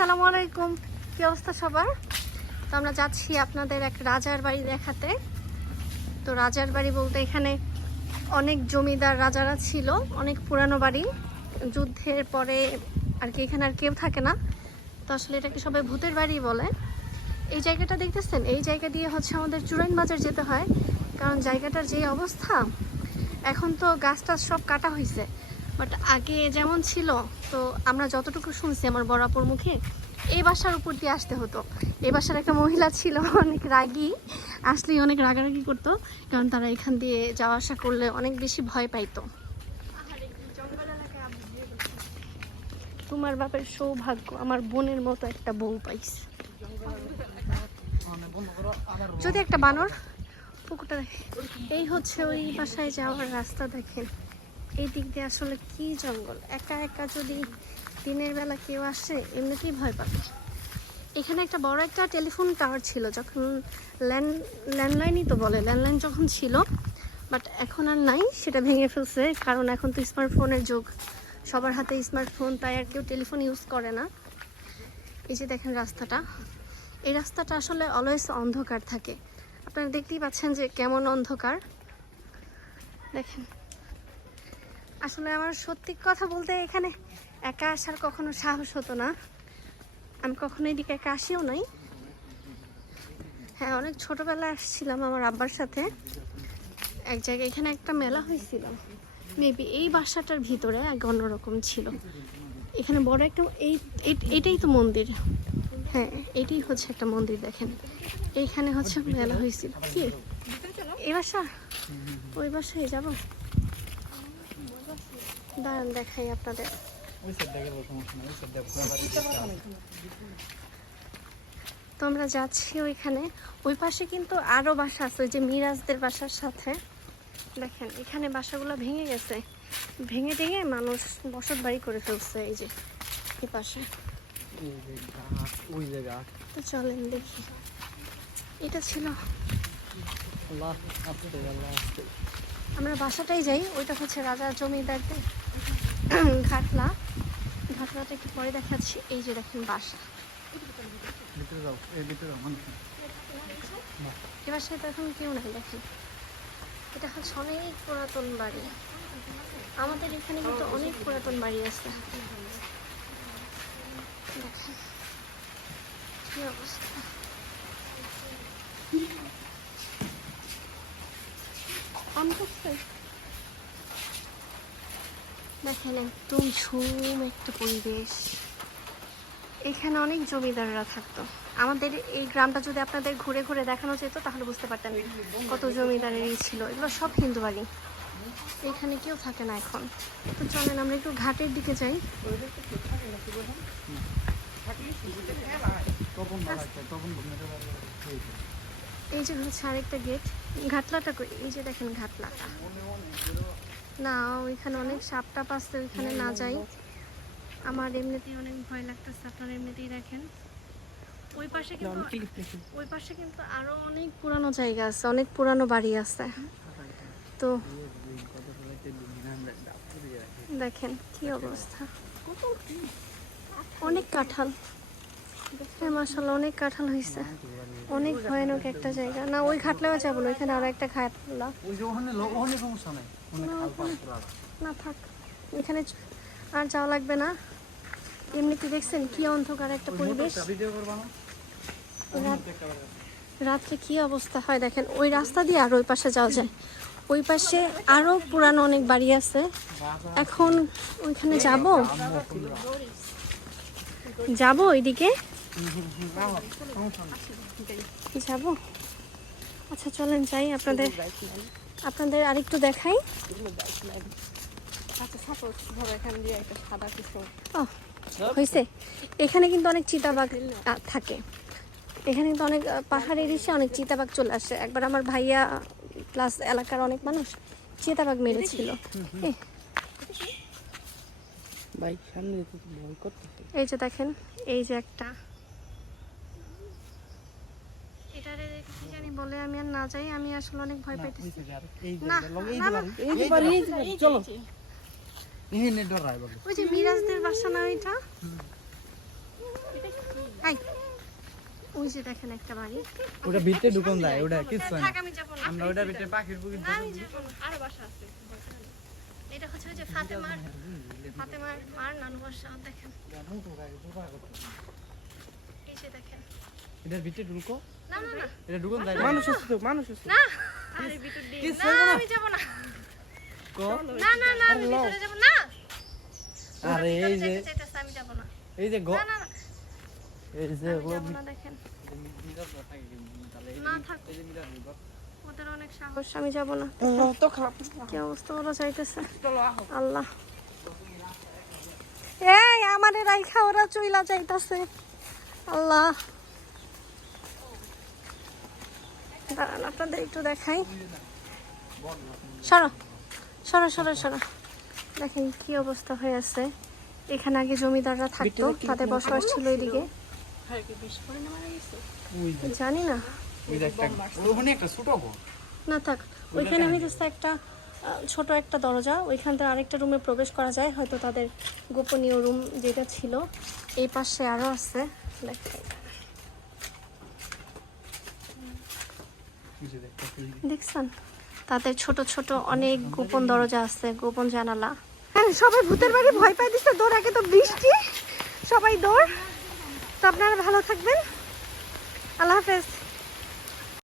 আসসালামু আলাইকুম, কি অবস্থা সবার? তো আমরা যাচ্ছি আপনাদের এক রাজার বাড়ি দেখাতে। তো রাজার বাড়ি বলতে এখানে অনেক জমিদার রাজারা ছিল, অনেক পুরানো বাড়ি, যুদ্ধের পরে আর কি এখানে আর কেউ থাকে না। তো আসলে এটাকে সবাই ভূতের বাড়ি বলে। এই জায়গাটা দেখতেছেন, এই জায়গা দিয়ে হচ্ছে আমাদের চুরাইন বাজার যেতে হয়, কারণ জায়গাটার যে অবস্থা, এখন তো গাছ টাছ সব কাটা হয়েছে, বাট আগে যেমন ছিল, তো আমরা যতটুকু শুনছি আমার বরাবর মুখে, এই বাসার উপর দিয়ে আসতে হতো। এই বাসার একটা মহিলা ছিল অনেক রাগী, আসলেই অনেক রাগারাগি করতো, কারণ তারা এখান দিয়ে যাওয়া আসা করলে অনেক বেশি ভয় পাইতো। তোমার বাপের সৌভাগ্য, আমার বোনের মতো একটা বউ পাইছে। যদি একটা বানর পুকুরটা দেখে, এই হচ্ছে ওই বাসায় যাওয়ার রাস্তা। দেখেন এই দিক দিয়ে আসলে কি জঙ্গল, একা একা যদি দিনের বেলা কেউ আসে এমনিতেই ভয় পাবে। এখানে একটা বড় একটা টেলিফোন টাওয়ার ছিল, যখন ল্যান্ডলাইনই তো বলে, ল্যান্ডলাইন যখন ছিল, বাট এখন আর নাই, সেটা ভেঙে ফেলছে, কারণ এখন তো স্মার্টফোনের যুগ, সবার হাতে স্মার্টফোন, তাই আর কেউ টেলিফোন ইউজ করে না। এই যে দেখেন রাস্তাটা, এই রাস্তাটা আসলে অলওয়েজ অন্ধকার থাকে, আপনারা দেখতেই পাচ্ছেন যে কেমন অন্ধকার। দেখেন আসলে আমার সত্যি কথা বলতে এখানে একা আসার কখনো সাহস হতো না, আমি কখনো এদিকে একা আসিও নাই। হ্যাঁ, অনেক ছোটবেলায় আসছিলাম আমার আব্বার সাথে এক জায়গায়, এখানে একটা মেলা হয়েছিল, মেবি এই বাসাটার ভিতরে এক অন্যরকম ছিল। এখানে বড় একটা এইটাই তো মন্দির, হ্যাঁ এইটাই হচ্ছে একটা মন্দির। দেখেন এইখানে হচ্ছে মেলা হয়েছিল। কি এই বাসা? ওই বাসায় যাব, দাঁড়ান দেখাই আপনাদের। তো আমরা যাচ্ছি ওইখানে, ওই পাশে কিন্তু আরো বাসা আছে, ওই যে মিরাজদের বাসার সাথে। দেখেন এখানে বাসাগুলো ভেঙে গেছে, ভেঙে ভেঙে মানুষ বসত বাড়ি করে ফেলছে এই যে এই পাশে। তো চলেন দেখি, এটা ছিল, আমরা বাসাটাই যাই, ওইটা হচ্ছে রাজা জমিদারদের ঘাটলা। ঘাটলাটা একটু পরে দেখাচ্ছি। এই যে দেখেন বাসা, এ বাসায় তো এখন কেউ নাই। দেখেন এটা হচ্ছে অনেক পুরাতন বাড়ি, আমাদের এখানে কিন্তু অনেক পুরাতন বাড়ি আছে। দেখেন কি অবস্থা, দেখেন একদম ঝুম একটা পরিবেশ। এখানে অনেক জমিদাররা থাকতো, আমাদের এই গ্রামটা যদি আপনাদের ঘুরে ঘুরে দেখানো যেত তাহলে বুঝতে পারতেন কত জমিদারেরই ছিল। এগুলো সব হিন্দু বাড়ি, এখানে কেউ থাকে না এখন। তো চলেন আমরা একটু ঘাটের দিকে যাই। এই যে হচ্ছে আরেকটা গেট, ঘাটলাটা কই? এই যে দেখেন ঘাটলাটা, না ওইখানে অনেক সাপ টাপ আছে, ওইখানে না যাই, আমার এমনিতেই অনেক ভয় লাগতেছে, আপনারা এমনিতেই দেখেন। ওই পাশে কিন্তু আরো অনেক পুরানো জায়গা আছে, অনেক পুরানো বাড়ি আছে। তো দেখেন কি অবস্থা, অনেক কাঁঠাল, হ্যাঁ মাশাআল্লাহ অনেক কাঁঠাল হয়েছে, অনেক ভয়ানক একটা জায়গা। না ওই ঘাটলেও যাবো না, ওইখানে আরো একটা ঘাটলা, না থাক এখানে আর যাওয়া লাগবে না। এমনিতে দেখছেন কি অন্ধকার একটা পরিবেশ, রাত্রে কি অবস্থা হয় দেখেন। ওই রাস্তা দিয়ে আর ওই পাশে যাওয়া যায়, ওই পাশে আরো পুরানো অনেক বাড়ি আছে। এখন ওইখানে যাব ওইদিকে যাব। আচ্ছা চলেন যাই, আপনাদের আরেকটু দেখাই। হয়েছে, এখানে কিন্তু অনেক চিতাবাঘ থাকে, এখানে কিন্তু অনেক পাহাড়ের এসে অনেক চিতাবাঘ চলে আসে। একবার আমার ভাইয়া প্লাস এলাকার অনেক মানুষ চিতাবাঘ মেরেছিল। এই যে দেখেন, এই যে একটা, এটারে কি জানি বলে, আমি আর না যাই, আমি আসলে অনেক ভয় পাইতেছি। ওই যে মিরাজদের বাসা না, ওইটা এই ওই যে দেখেন একটা বাড়ি, ওটা ভিতরে ঢুকন যায়, ওটা কিছু হয় না। থাক, আমি যাবো না। আমরা ওটা ভিতরে পাখির পুকুর না, আমি যাবো না, আরো বাসা আছে। এটা হচ্ছে ওই যে ফাতেমার মার নানু বাসা, দেখেন এই যে দেখেন। এটার ভিতরে ঢুকো, না না না এটা ঢুকন যায়। মানুষ আছে তো, মানুষ আছে। না, আরে ভিতর দিয়ে কিচ্ছু না, হবে না। আমি যাবো না। কো না না না, আমি ভিতরে যাবো না। আরে এই যে যেতে চাইতেছে, আমি যাবো না। এই যে না না না, এই যে আমি যাবো না, দেখেন। না থাক, ওদের অনেক সাহস, আমি যাবো না। তো খারাপ। কি অবস্থা ওরা চাইতেছে, চলো আহো। আল্লাহ। এই আমাদের রাইখা ওরা চইলা যাইতাছে, আল্লাহ। দাঁড়ান, আপনাদের একটু দেখাই। সরো সরো সরো সরো, দেখেন কি অবস্থা হয়ে আছে। এখানে আগে জমিদাররা থাকতো, তাদের বসবাস ছিল এদিকে। জানি না, ওই যে একটা ওখানে একটা ছোট ঘর। না থাক, ওইখানে হইতেছে একটা ছোট একটা দরজা, ওইখান থেকে আরেকটা রুমে প্রবেশ করা যায়, হয়তো তাদের গোপনীয় রুম যেটা ছিল। এই পাশে আরো আছে, দেখেন। দেখছেন তাদের ছোট ছোট অনেক গোপন দরজা আছে, গোপন জানালা। হ্যাঁ, সবাই ভূতের বাড়ি ভয় পাই দিচ্ছে, দৌড়, আগে তো বৃষ্টি, সবাই দৌড়। তো আপনারা ভালো থাকবেন, আল্লাহ হাফেজ।